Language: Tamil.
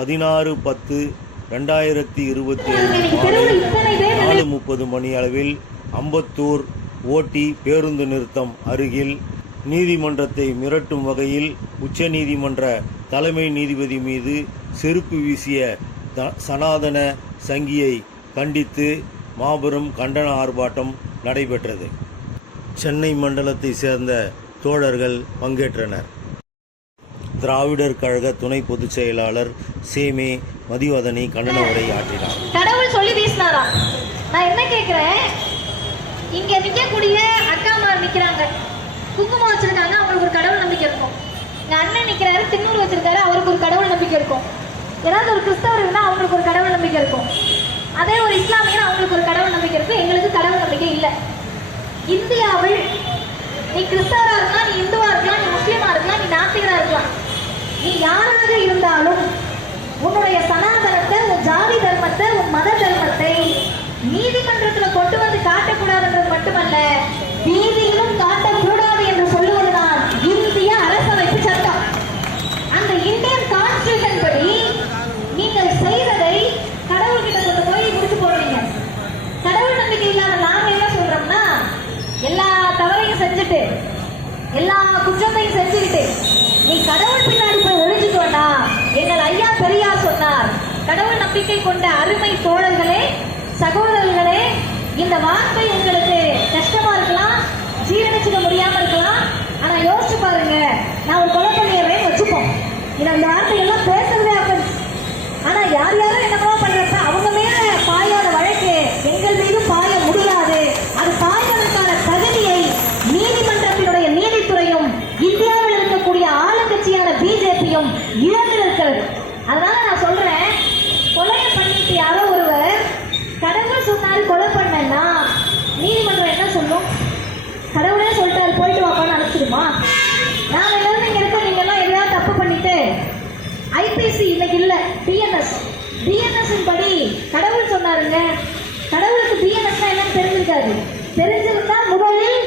பதினாறு பத்து ரெண்டாயிரத்தி இருபத்தி இத்தனை பேர் நாலு முப்பது மணி அளவில் அம்பத்தூர் ஓட்டி பேருந்து நிறுத்தம் அருகில் நீதிமன்றத்தை மிரட்டும் வகையில் உச்சநீதிமன்ற தலைமை நீதிபதி மீது செருப்பு வீசிய சனாதன சங்கியை கண்டித்து மாபெரும் கண்டன ஆர்ப்பாட்டம் நடைபெற்றது. சென்னை மண்டலத்தை சேர்ந்த தோழர்கள் பங்கேற்றனர். திராவிடர் கழக துணை பொதுச் செயலாளர் சேமே மதிவதனி கண்டன உரை ஆற்றினார். கடவுள் சொல்லி பேசினாரா நான் என்ன கேட்குறேன் இங்க நிற்கக்கூடிய அக்காமார் நிற்கிறாங்க குங்குமம் வச்சிருக்காங்க அவங்களுக்கு ஒரு கடவுள் நம்பிக்கை இருக்கும். எங்க அண்ணன் நிற்கிறாரு திண்ணூர் வச்சிருக்காரு அவருக்கு ஒரு கடவுள் நம்பிக்கை இருக்கும். ஏதாவது ஒரு கிறிஸ்தவர் இருந்தால் அவங்களுக்கு ஒரு கடவுள் நம்பிக்கை இருக்கும். அதே ஒரு இஸ்லாமியர் அவங்களுக்கு ஒரு கடவுள் நம்பிக்கை இருக்கும். எங்களுக்கு கடவுள் நம்பிக்கை இல்லை. இந்தியாவில் நீ கிறிஸ்தவரா இருக்கலாம் நீ இந்துவா இருக்கலாம் நீ முஸ்லீமா இருக்கலாம் நீ நாத்திகரா இருக்கலாம் நீ யாராக இருந்தாலும் உன்னுடைய சனாதனத்தை உன் ஜாதி தர்மத்தை உன் மத தர்மத்தை நீதிமன்றத்துல கொண்டு வந்து காட்டக்கூடாதுன்றது மட்டுமல்ல வீதியிலும் காட்டக்கூடாது என்று சொல்லுவதுதான் இந்திய அரசமைப்பு சட்டம். அந்த இந்தியன் கான்ஸ்டியூஷன் படி நீங்கள் செய்ததை கடவுள்கிட்ட கொண்டு போய் முடிச்சு போடுவீங்க கடவுள் நம்பிக்கை இல்லாத நாங்க என்ன சொல்றோம்னா எல்லா தவறையும் செஞ்சுட்டு எல்லா குற்றத்தையும் செஞ்சுக்கிட்டு நீ கடவுள் பின்னாடி எங்கள் ஐயா பெரியார் சொன்னார் கடவுள் நம்பிக்கை கொண்ட அருமை தோழர்களே சகோதரர்களே இந்த வார்த்தை உங்களுக்கு கஷ்டமா இருக்கலாம் ஜீரணிச்சுக்க முடியாம இருக்கலாம். ஆனா யோசிச்சு பாருங்க நான் ஒரு கொலை பண்ணிடுறேன் வச்சுப்போம். இது அந்த வார்த்தையெல்லாம் பேசுறதே அப்ப ஆனா யார் யாரும் என்னமோ பண்றப்ப அவங்க மேல பாயாத வழக்கு எங்கள் மீது பாய முடியாது அது பாய்வதற்கான தகுதியை நீதிமன்றத்தினுடைய நீதித்துறையும் இந்தியாவில் இருக்கக்கூடிய ஆளுங்கட்சியான பிஜேபியும் இழந்திருக்கிறது ஐபிசி இன்னைக்கு இல்லை. பிஎன்எஸ் பிஎன்எஸ் படி கடவுள் சொன்னாருங்க. கடவுளுக்கு பிஎன்எஸ் என்னன்னு தெரிஞ்சிருக்காது. தெரிஞ்சிருந்தா முதலில்